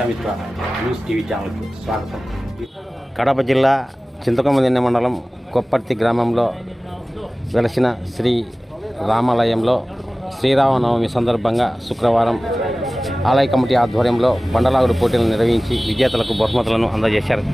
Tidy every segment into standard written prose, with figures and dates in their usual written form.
Prajamitra news TV ఛానల్కి స్వాగతం. కడప జిల్లా చింతకొమ్మదిన్నె మండలం కొప్పర్తి గ్రామంలో వెలసిన శ్రీ రామాలయంలో శ్రీరామనవమి సందర్భంగా శుక్రవారం ఆలయ కమిటీ ఆధ్వర్యంలో బండలాగుడు పోటీలను నిర్వహించి విజేతలకు బహుమతులను అందజేశారు.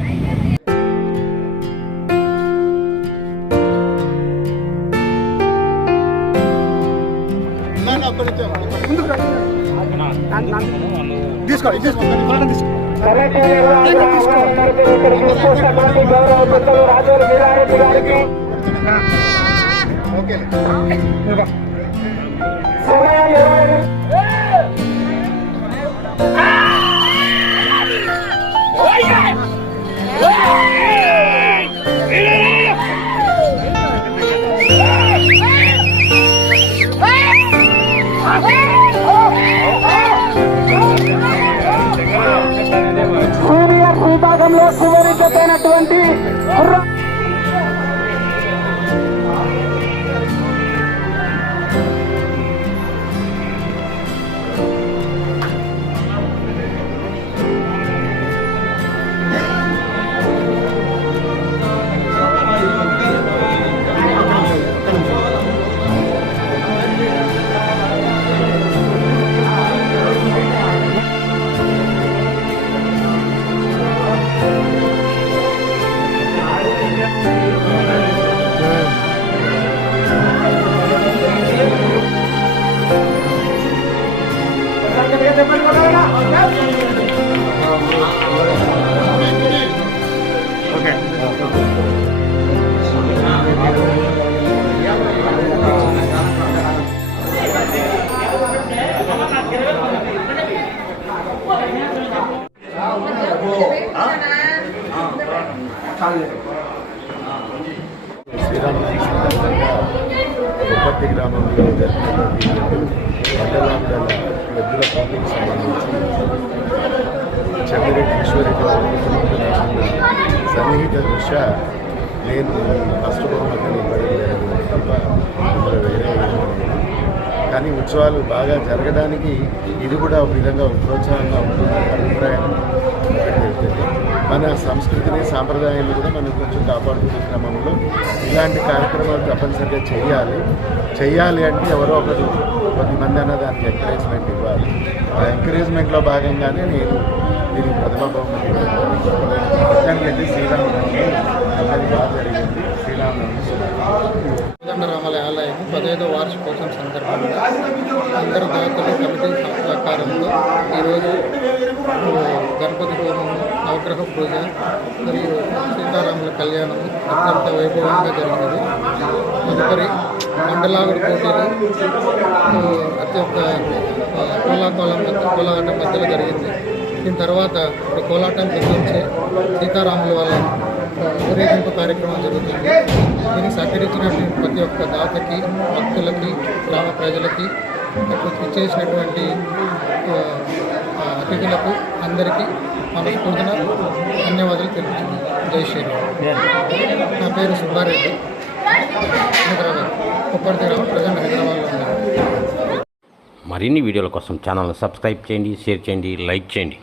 విభాగంలో చివరిపోయినటువంటి శ్రీరామనవమి సందర్భంగా కొప్పర్తి గ్రామంలో జరిగినటువంటి బండలాగుడల ఎద్దుల పోటీకి సంబంధించి చంద్రెడ్డి ఈశ్వరెడ్డి సన్నిహిత దృష్ట్యా నేను ఫస్ట్ బహుమతిని ఇవ్వడం జరిగింది తప్ప ఇందులో వేరే కానీ ఉత్సవాలు బాగా జరగడానికి ఇది కూడా ఒక విధంగా ప్రోత్సాహంగా ఉంటుంది అభిప్రాయం. మన సంస్కృతిని సాంప్రదాయాన్ని కూడా మనం కొంచెం కాపాడుకునే క్రమంలో ఇలాంటి కార్యక్రమాలు తప్పనిసరిగా చేయాలి అంటే ఎవరో ఒకరు కొద్దిమంది అన్న దానికి ఎంకరేజ్మెంట్ ఇవ్వాలి. ఆ ఎంకరేజ్మెంట్లో భాగంగానే నేను దీనికి ప్రథమ బహుమతి మొత్తానికైతే శ్రీరామనవమి అది బాగా జరిగింది. శ్రీరామనవమి రామాలయ ఆలయం 15వ వార్షికోత్సవం సందర్భంగా అందరు దాతలు కమిటీ సహకారంతో ఈరోజు గణపతి హోమం, నవగ్రహ పూజ మరియు సీతారాముల కళ్యాణం అత్యంత వైభవంగా జరిగినది. తదుపరి బండలాగుడు పోటీలు అత్యంత కోలాటం మధ్యలో జరిగింది. దీని తర్వాత ఇప్పుడు కోలాటం గురించి సీతారాముల వాళ్ళ ఊరేగింపు కార్యక్రమం జరుగుతుంది. దీనికి సహకరించినటువంటి ప్రతి ఒక్క దాతకి, భక్తులకి, గ్రామ ప్రజలకి, ఇచ్చేసినటువంటి అతిథులకు అందరికీ మనస్ఫూర్తిగా ధన్యవాదాలు తెలుపుతుంది. జై శ్రీరామ్. నా పేరు సుబ్బారెడ్డి, హైదరాబాద్, కొప్పర్తి గ్రామం, ప్రజెంట్ హైదరాబాద్లో ఉన్నాను. మరిన్ని వీడియోల కోసం ఛానల్ను సబ్స్క్రైబ్ చేయండి, షేర్ చేయండి, లైక్ చేయండి.